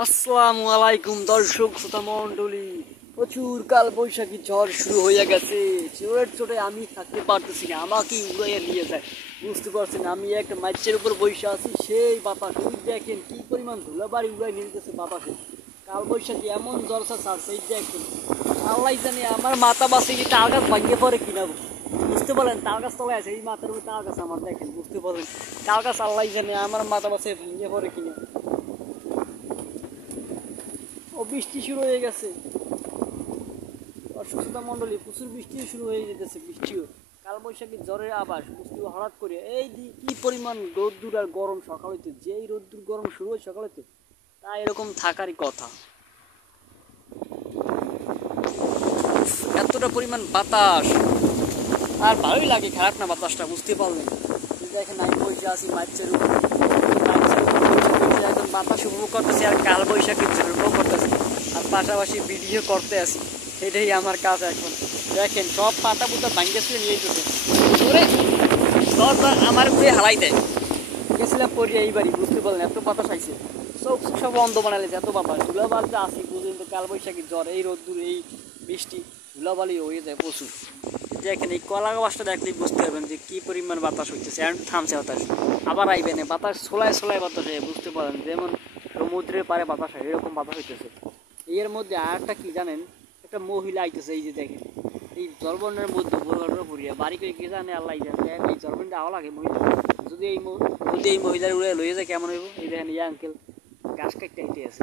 আসসালামু আলাইকুম দর্শক শ্রোতা মন্ডলী। প্রচুর কাল বৈশাখী ঝড় শুরু হয়ে গেছে। চোরের চোটে আমি থাকতে পারতেছি না, আমাকে উড়াইয়া নিয়ে যায়। বুঝতে পারছেন আমি একটা মাছের উপর বসে আছি, সেই বাতাস ওই দেখেন কি পরিমাণ ধুলাবাড়ি উড়াই নিয়ে যেতেছে বাতাসে। কাল বৈশাখী এমন জলসা ছাড়ছে, এই দেখেন। আল্লাহ জানে আমার মাথা বাসে কি তাল গাছ ভাঙিয়ে পরে কিনা। বুঝতে পারলেন তাল গাছ তলায় আছে, এই মাথার উপর তাল গাছ আমার দেখেন। বুঝতে পারলেন তাল গাছ আল্লাহ জানে আমার মাথা বাসে ভেঙে পরে কিনা। ও বৃষ্টি শুরু হয়ে গেছে অসুস্থতা মন্ডলী, প্রচুর বৃষ্টিও শুরু হয়ে যেতেছে। বৃষ্টিও কাল বৈশাখী জ্বরের আবাস। বুঝতে হঠাৎ করে এই কি পরিমাণ রোদ্দুর আর গরম সকাল হইতে, যেই রোদ্দুর গরম শুরু হয় সকাল হইতে, তা এরকম থাকারই কথা। এতটা পরিমাণ বাতাস আর ভালোই লাগে, খারাপ না বাতাসটা। বুঝতে পারলেন দেখেন আমি বসে আছি মাছের উপরে, একদম বাতাস উপভোগ করতেছি আর কাল বৈশাখীর ঝড় উপভোগ করতেছি, আর পাশাপাশি ভিডিও করতে আসি। এটাই আমার কাজ এখন। দেখেন সব পাতা পুতা ভাঙ্গেছিল নিয়ে যেতেছে, সব আমার উপরে হালাই দেয়। গেছিলাম পড়ি এইবারই। বুঝতে পারলেন এত বাতাস আইছে, সব বন্ধ বানাইছে, এত বাতাস। ধুলাবালিতে আসি বুঝলেন তো, কাল বৈশাখী জ্বর, এই রোদ্দুর এই বৃষ্টি, ধুলাবালি হয়ে যায় প্রচুর। দেখেন এই কলা গাছটা দেখলেই বুঝতে পারবেন যে কি পরিমাণ বাতাস হইতেছে। এখন থামছে বাতাস, আবার আইবে না বাতাস, ছোলায় ছোলায় বাতাস হয়। বুঝতে পারেন যেমন সমুদ্রের পারে বাতাস হয়, এরকম বাতাস হইতেছে। এর মধ্যে আর একটা কি জানেন, একটা মহিলা আইতেছে, এই যে দেখেন এই জলবনের মধ্যে বোরগাটা পড়িয়া বাড়ি করে কে জানে আল্লাহ জানে। এই জলবনটা আওয়া লাগে মহিলা, যদি এই মহিলার উড়ে লইয়ে যায় কেমন হইব। এই দেখেন এই আঙ্কেল গাছ কাটতে হেঁটে আছে।